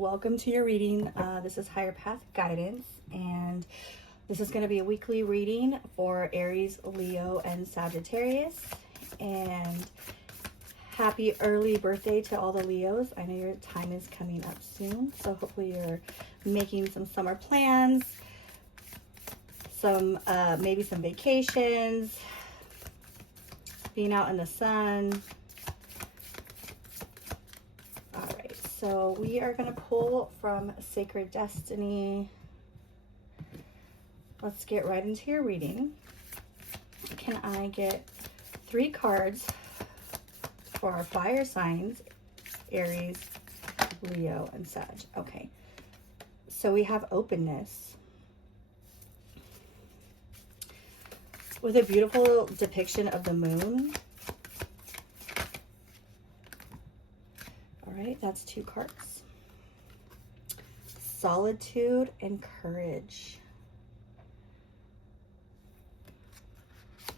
welcome to your reading. This is Higher Path Guidance, and this is going to be a weekly reading for Aries, Leo, and Sagittarius. And happy early birthday to all the Leos. I know your time is coming up soon, so hopefully you're making some summer plans, maybe some vacations, being out in the sun. So we are going to pull from Sacred Destiny. Let's get right into your reading. Can I get 3 cards for our fire signs, Aries, Leo, and Sag? Okay. So we have openness with a beautiful depiction of the moon. All right, that's 2 cards. Solitude and courage.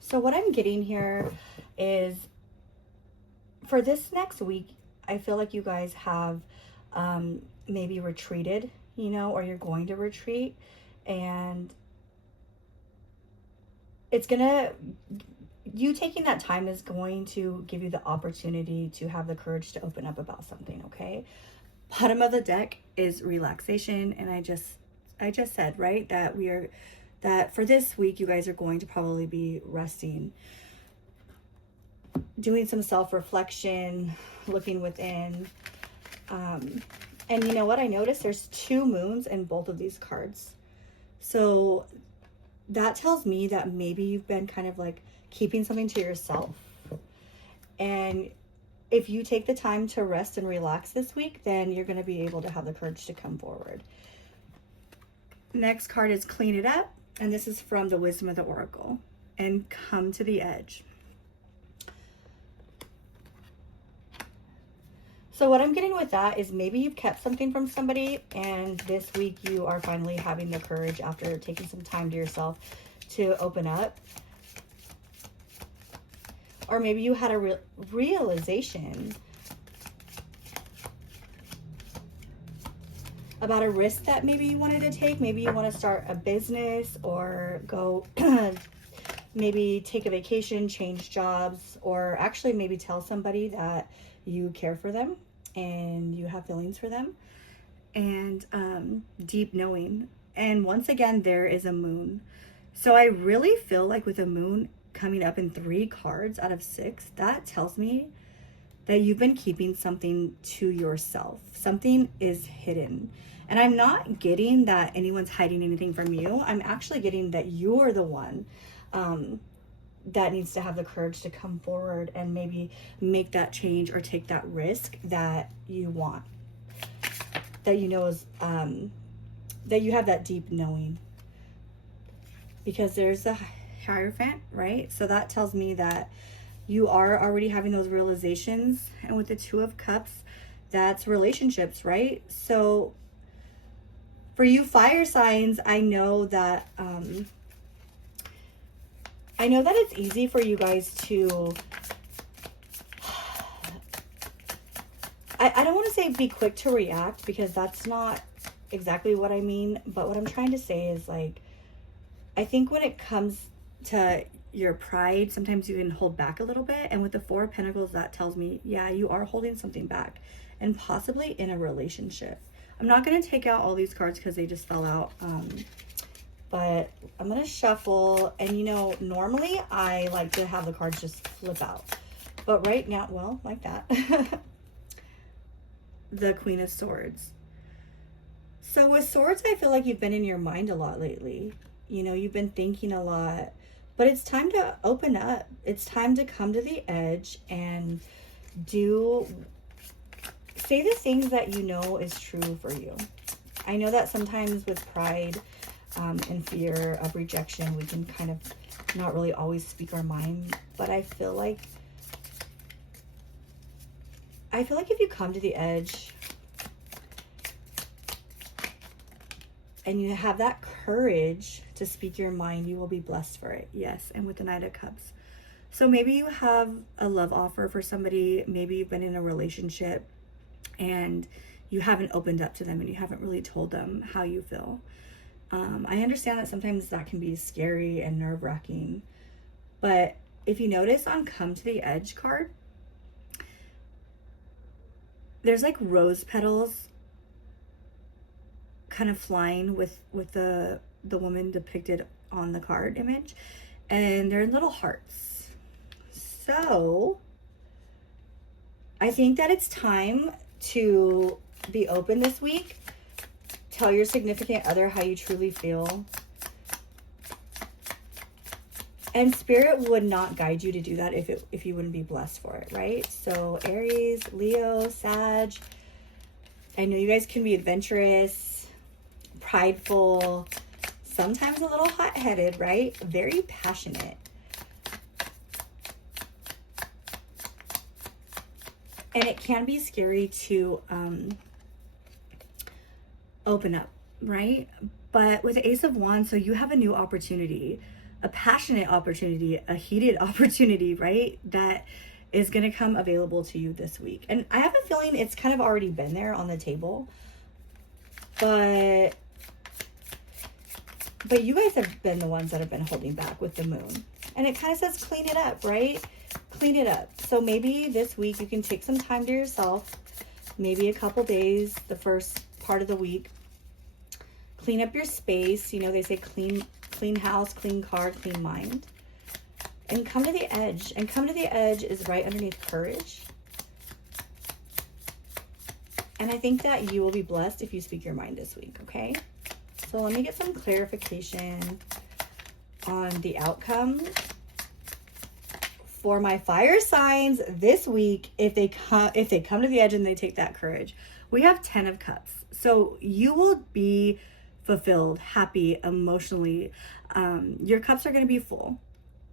So what I'm getting here is for this next week, I feel like you guys have maybe retreated, or you're going to retreat, and you taking that time is going to give you the opportunity to have the courage to open up about something, okay? Bottom of the deck is relaxation, and I just said, right, that for this week you guys are going to probably be resting, doing some self-reflection, looking within. And you know what? I noticed there's 2 moons in both of these cards. So that tells me that maybe you've been kind of like keeping something to yourself. And if you take the time to rest and relax this week, then you're going to be able to have the courage to come forward. Next card is Clean It Up. And this is from the Wisdom of the Oracle. And Come to the Edge. So what I'm getting with that is maybe you've kept something from somebody, and this week you are finally having the courage, after taking some time to yourself, to open up. Or maybe you had a realization about a risk that maybe you wanted to take. Maybe you want to start a business, or go maybe take a vacation, change jobs, or actually maybe tell somebody that you care for them and you have feelings for them, and deep knowing. And once again, there is a moon. So I really feel like with a moon coming up in 3 cards out of 6, that tells me that you've been keeping something to yourself. Something is hidden. And I'm not getting that anyone's hiding anything from you. I'm actually getting that you're the one that needs to have the courage to come forward and maybe make that change or take that risk that you want. That you know is, that you have that deep knowing. Because there's the Hierophant, right? So that tells me that you are already having those realizations. And with the 2 of Cups, that's relationships, right? So for you fire signs, I know that it's easy for you guys to, I don't want to say be quick to react, because that's not exactly what I mean. But what I'm trying to say is, like, I think when it comes to your pride, sometimes you can hold back a little bit. And with the 4 of Pentacles, that tells me, yeah, you are holding something back, and possibly in a relationship. I'm not going to take out all these cards because they just fell out. But I'm going to shuffle. And, normally I like to have the cards just flip out. But right now, well, like that. The Queen of Swords. So with swords, I feel like you've been in your mind a lot lately. You've been thinking a lot. But it's time to open up. It's time to come to the edge and say the things that you know is true for you. I know that sometimes with pride and fear of rejection, we can kind of not really always speak our mind. But I feel like if you come to the edge and you have that courage to speak your mind, you will be blessed for it. Yes. And with the Knight of Cups. So maybe you have a love offer for somebody. Maybe you've been in a relationship and you haven't opened up to them and you haven't really told them how you feel. I understand that sometimes that can be scary and nerve-wracking, but if you notice on Come to the Edge card, there's like rose petals kind of flying with the woman depicted on the card image, and they're in little hearts. So I think that it's time to be open this week. Tell your significant other how you truly feel. And Spirit would not guide you to do that if you wouldn't be blessed for it, right? So Aries, Leo, Sag, I know you guys can be adventurous, prideful, sometimes a little hot-headed, right? Very passionate. And it can be scary to open up, right? But with the Ace of Wands, so you have a new opportunity, a passionate opportunity, a heated opportunity, right? That is going to come available to you this week. And I have a feeling it's kind of already been there on the table. But you guys have been the ones that have been holding back with the moon. And it kind of says clean it up, right? Clean it up. So maybe this week you can take some time to yourself, maybe a couple days, the first part of the week. Clean up your space. You know, they say clean house, clean car, clean mind. And come to the edge. And come to the edge is right underneath courage. And I think that you will be blessed if you speak your mind this week, okay? So let me get some clarification on the outcome for my fire signs this week. If they come to the edge and they take that courage, we have 10 of Cups. So you will be fulfilled, happy, emotionally. Your cups are going to be full.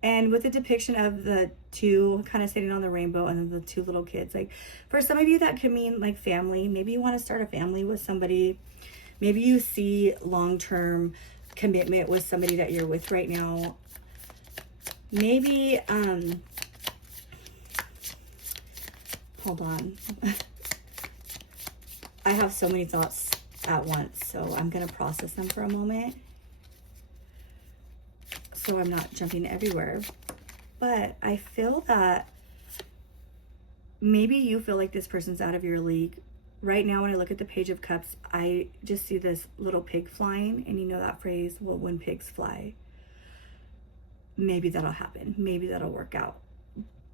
And with the depiction of the two kind of sitting on the rainbow and then the two little kids, like for some of you that could mean like family. Maybe you want to start a family with somebody. Maybe you see long-term commitment with somebody that you're with right now. Maybe, hold on. I have so many thoughts at once, so I'm going to process them for a moment, so I'm not jumping everywhere. But I feel that maybe you feel like this person's out of your league. Right now, when I look at the Page of Cups, I just see this little pig flying, and you know that phrase, well, when pigs fly. Maybe that'll happen. Maybe that'll work out.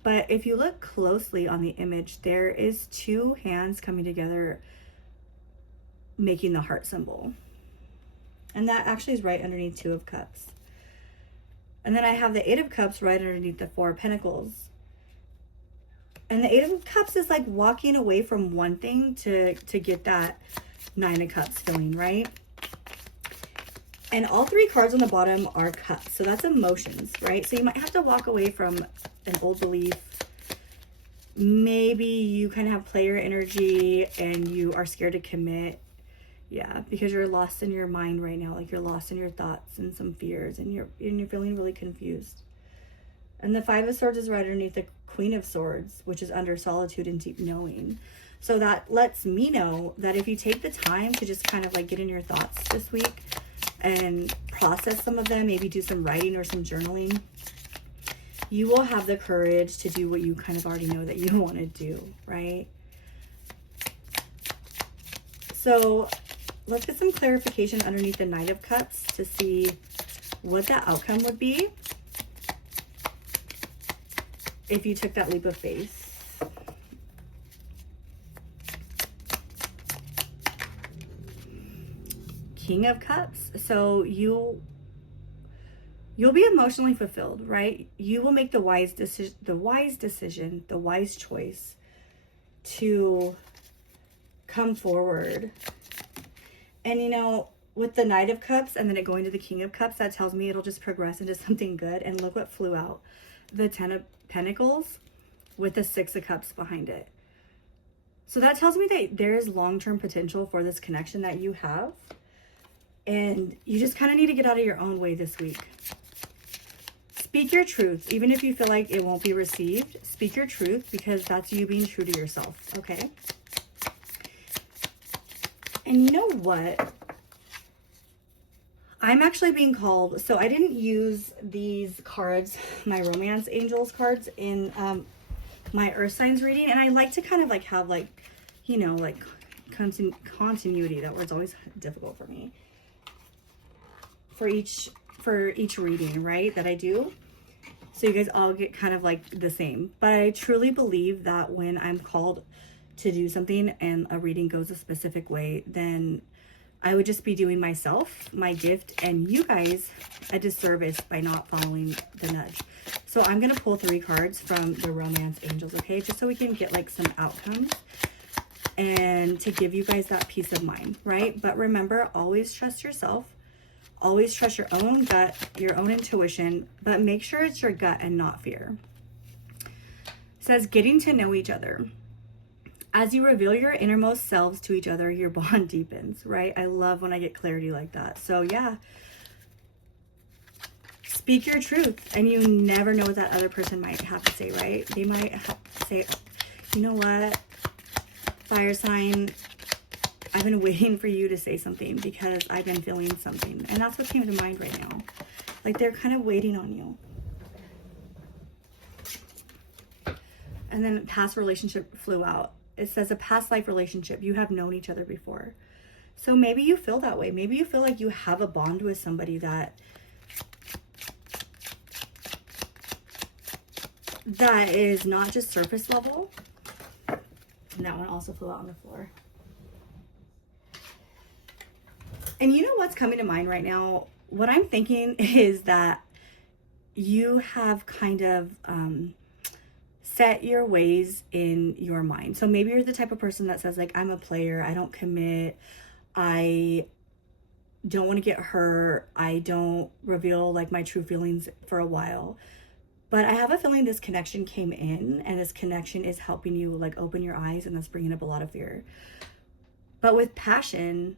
But if you look closely on the image, there is two hands coming together making the heart symbol. And that actually is right underneath Two of Cups. And then I have the Eight of Cups right underneath the Four of Pentacles. And the Eight of Cups is like walking away from one thing to get that Nine of Cups feeling, right? And all three cards on the bottom are cups. So that's emotions, right? So you might have to walk away from an old belief. Maybe you kind of have player energy and you are scared to commit. Yeah, because you're lost in your mind right now. Like you're lost in your thoughts and some fears, and you're feeling really confused. And the Five of Swords is right underneath the Queen of Swords, which is under solitude and deep knowing. So that lets me know that if you take the time to just kind of like get in your thoughts this week and process some of them, maybe do some writing or some journaling, you will have the courage to do what you kind of already know that you want to do, right? So let's get some clarification underneath the Knight of Cups to see what the outcome would be if you took that leap of faith. King of Cups. So you'll be emotionally fulfilled, right? You will make the wise decision, the wise choice to come forward. And you know, with the Knight of Cups and then it going to the King of Cups, that tells me it'll just progress into something good. And look what flew out. The Ten of Pentacles with the Six of Cups behind it. So that tells me that there is long-term potential for this connection that you have. And you just kind of need to get out of your own way this week. Speak your truth, even if you feel like it won't be received. Speak your truth, because that's you being true to yourself, okay? And you know what? I'm actually being called. So I didn't use these cards, my romance angels cards, in my earth signs reading. And I like to kind of like have like, you know, like continuity. That word's always difficult for me. For each reading, right, that I do. So you guys all get kind of like the same. But I truly believe that when I'm called to do something and a reading goes a specific way, then I would just be doing myself, my gift, and you guys a disservice by not following the nudge. So I'm going to pull 3 cards from the romance angels, okay? Just so we can get like some outcomes and to give you guys that peace of mind, right? But remember, always trust yourself. Always trust your own gut, your own intuition, but make sure it's your gut and not fear. It says, getting to know each other. As you reveal your innermost selves to each other, your bond deepens, right? I love when I get clarity like that. So yeah, speak your truth, and you never know what that other person might have to say, right? They might say, you know what, fire sign, I've been waiting for you to say something because I've been feeling something. And that's what came to mind right now. Like they're kind of waiting on you. And then past relationship flew out. It says a past life relationship. You have known each other before. So maybe you feel that way. Maybe you feel like you have a bond with somebody that is not just surface level. And that one also flew out on the floor. And you know what's coming to mind right now? What I'm thinking is that you have kind of set your ways in your mind. So maybe you're the type of person that says like, I'm a player, I don't commit, I don't want to get hurt, I don't reveal like my true feelings for a while. But I have a feeling this connection came in, and this connection is helping you like open your eyes, and that's bringing up a lot of fear. But with passion,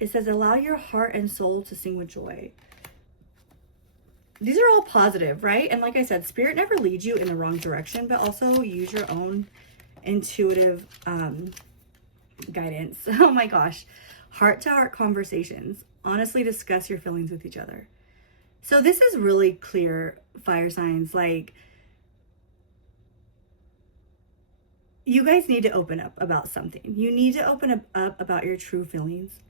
it says, allow your heart and soul to sing with joy. These are all positive, right? And like I said, spirit never leads you in the wrong direction, but also use your own intuitive guidance. Oh my gosh. Heart-to-heart conversations. Honestly discuss your feelings with each other. So this is really clear, fire signs. Like, you guys need to open up about something. You need to open up about your true feelings.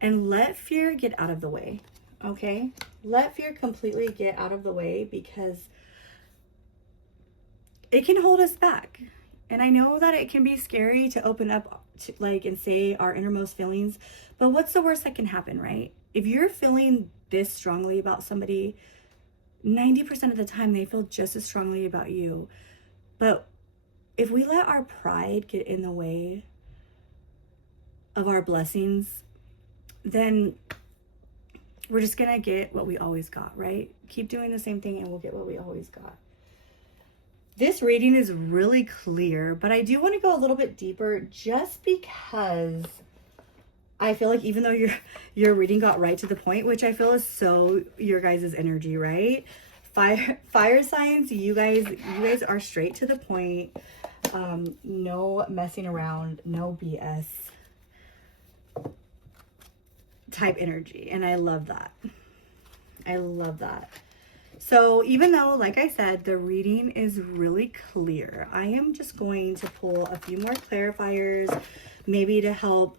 And let fear get out of the way, okay? Let fear completely get out of the way, because it can hold us back. And I know that it can be scary to open up to, like, and say our innermost feelings, but what's the worst that can happen, right? If you're feeling this strongly about somebody, 90% of the time they feel just as strongly about you. But if we let our pride get in the way of our blessings, then we're just gonna get what we always got, right? Keep doing the same thing and we'll get what we always got. This reading is really clear, but I do want to go a little bit deeper, just because I feel like even though your reading got right to the point, which I feel is so your guys' energy, right? Fire signs, you guys are straight to the point. No messing around, no BS type energy, and I love that. I love that. So even though, like I said, the reading is really clear, I am just going to pull a few more clarifiers, maybe to help.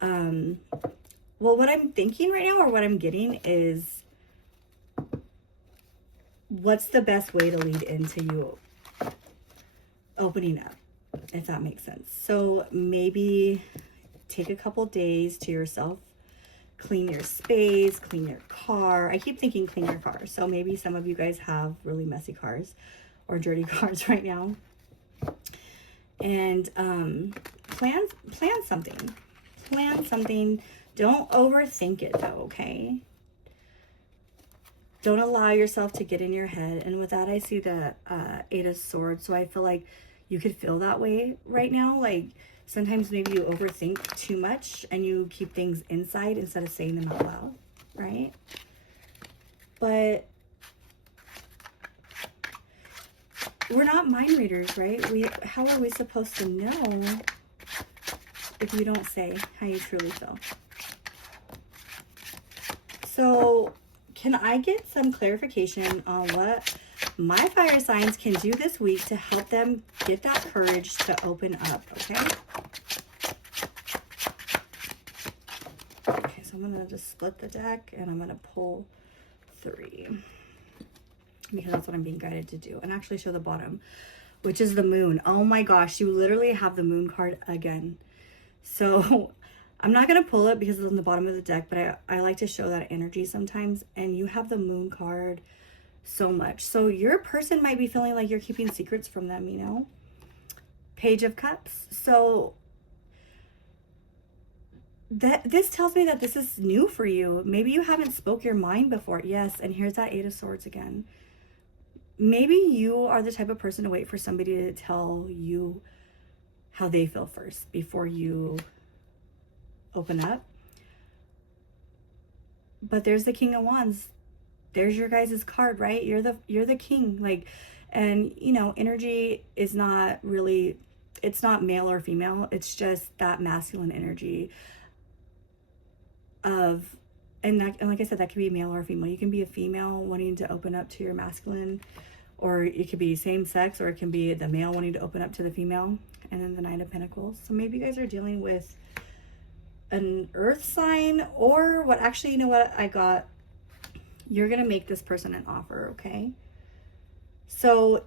Well, what I'm thinking right now, or what I'm getting, is what's the best way to lead into you opening up, if that makes sense. So maybe take a couple days to yourself. Clean your space, clean your car. I keep thinking clean your car. So maybe some of you guys have really messy cars or dirty cars right now. And plan something. Plan something. Don't overthink it though, okay? Don't allow yourself to get in your head. And with that, I see the 8 of Swords. So I feel like you could feel that way right now. Like, sometimes maybe you overthink too much and you keep things inside instead of saying them out loud, right? But we're not mind readers, right? How are we supposed to know if you don't say how you truly feel. So can I get some clarification on what my fire signs can do this week to help them get that courage to open up, okay? Okay, so I'm going to just split the deck and I'm going to pull 3 because that's what I'm being guided to do. And actually show the bottom, which is the moon. Oh my gosh, you literally have the moon card again. So I'm not going to pull it because it's on the bottom of the deck, but I like to show that energy sometimes. And you have the moon card so much. So your person might be feeling like you're keeping secrets from them, you know? Page of Cups. So this tells me that this is new for you. Maybe you haven't spoke your mind before. Yes, and here's that 8 of Swords again. Maybe you are the type of person to wait for somebody to tell you how they feel first before you open up. But there's the King of Wands. There's your guys' card, right? You're the king. Like, and you know, energy is not really, it's not male or female. It's just that masculine energy of, and like I said, that could be male or female. You can be a female wanting to open up to your masculine, or it could be same sex, or it can be the male wanting to open up to the female. And then the Nine of Pentacles. So maybe you guys are dealing with an earth sign, or what, actually, you know what I got? You're going to make this person an offer, okay? So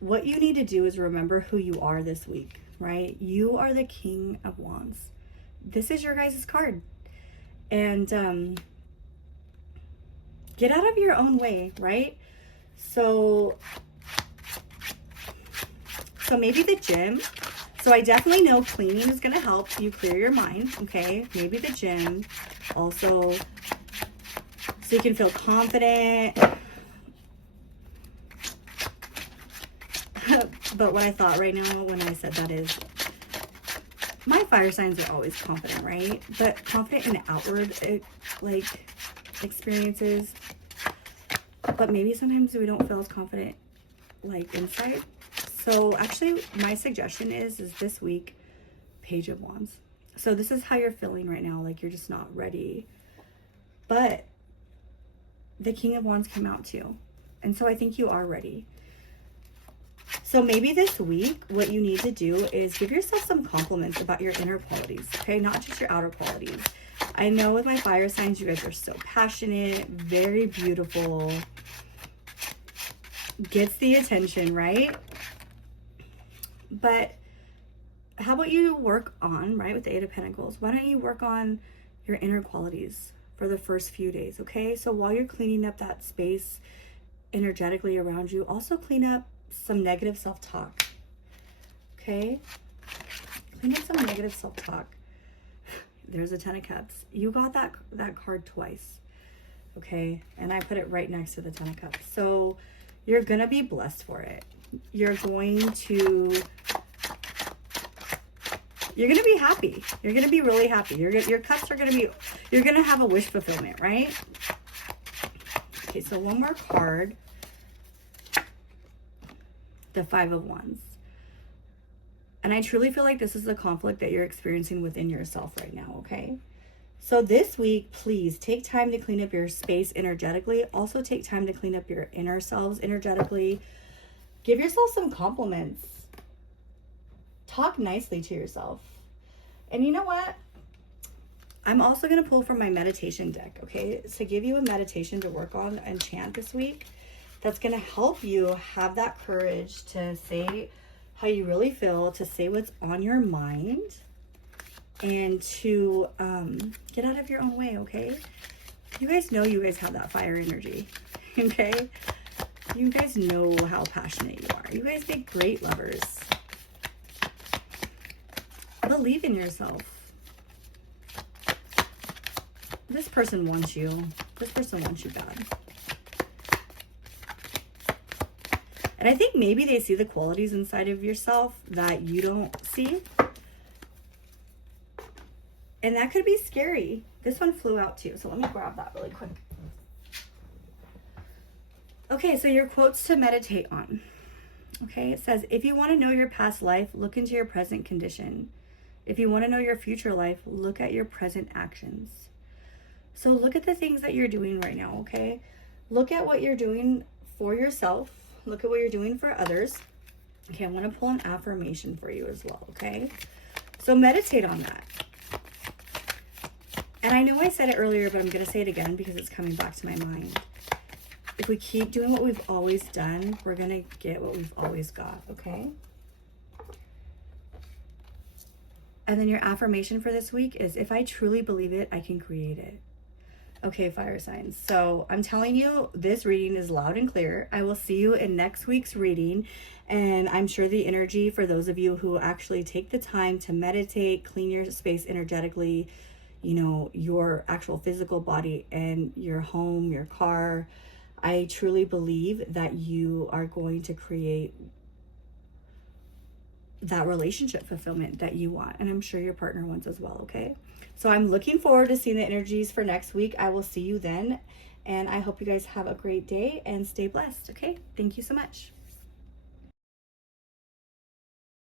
what you need to do is remember who you are this week, right? You are the King of Wands. This is your guys' card. And get out of your own way, right? So maybe the gym. So I definitely know cleaning is going to help you clear your mind, okay? Maybe the gym also, so you can feel confident. But what I thought right now when I said that is, my fire signs are always confident, right? But confident in the outward, like, experiences. But maybe sometimes we don't feel as confident, like, inside. So actually, my suggestion is this week, Page of Wands. So this is how you're feeling right now, like you're just not ready. But the King of Wands came out too. And so I think you are ready. So maybe this week, what you need to do is give yourself some compliments about your inner qualities, okay? Not just your outer qualities. I know with my fire signs, you guys are so passionate, very beautiful, gets the attention, right? But how about you work on, right, with the 8 of Pentacles, why don't you work on your inner qualities for the first few days, okay? So while you're cleaning up that space energetically around you, also clean up some negative self-talk, okay? Clean up some negative self-talk. There's a 10 of Cups. You got that card twice, okay? And I put it right next to the 10 of Cups. So you're going to be blessed for it. You're going to be happy. You're going to be really happy. Your cups are going to be, you're going to have a wish fulfillment, right? Okay, so one more card. The 5 of Wands. And I truly feel like this is the conflict that you're experiencing within yourself right now, okay? So this week, please take time to clean up your space energetically. Also take time to clean up your inner selves energetically. Give yourself some compliments. Talk nicely to yourself. And you know what? I'm also going to pull from my meditation deck, okay? To give you a meditation to work on and chant this week. That's going to help you have that courage to say how you really feel, to say what's on your mind, and to get out of your own way, okay? You guys know you guys have that fire energy, okay? You guys know how passionate you are. You guys make great lovers. Believe in yourself. This person wants you. This person wants you bad. And I think maybe they see the qualities inside of yourself that you don't see. And that could be scary. This one flew out too. So let me grab that really quick. Okay, so your quotes to meditate on. Okay, it says, if you want to know your past life, look into your present condition. If you want to know your future life, look at your present actions. So look at the things that you're doing right now, okay? Look at what you're doing for yourself. Look at what you're doing for others. Okay, I'm going to pull an affirmation for you as well, okay? So meditate on that. And I know I said it earlier, but I'm going to say it again because it's coming back to my mind. If we keep doing what we've always done, we're going to get what we've always got, okay? And then your affirmation for this week is, if I truly believe it, I can create it. Okay, fire signs. So I'm telling you, this reading is loud and clear. I will see you in next week's reading. And I'm sure the energy for those of you who actually take the time to meditate, clean your space energetically, you know, your actual physical body and your home, your car, I truly believe that you are going to create that relationship fulfillment that you want. And I'm sure your partner wants as well, okay? So I'm looking forward to seeing the energies for next week. I will see you then. And I hope you guys have a great day and stay blessed, okay? Thank you so much.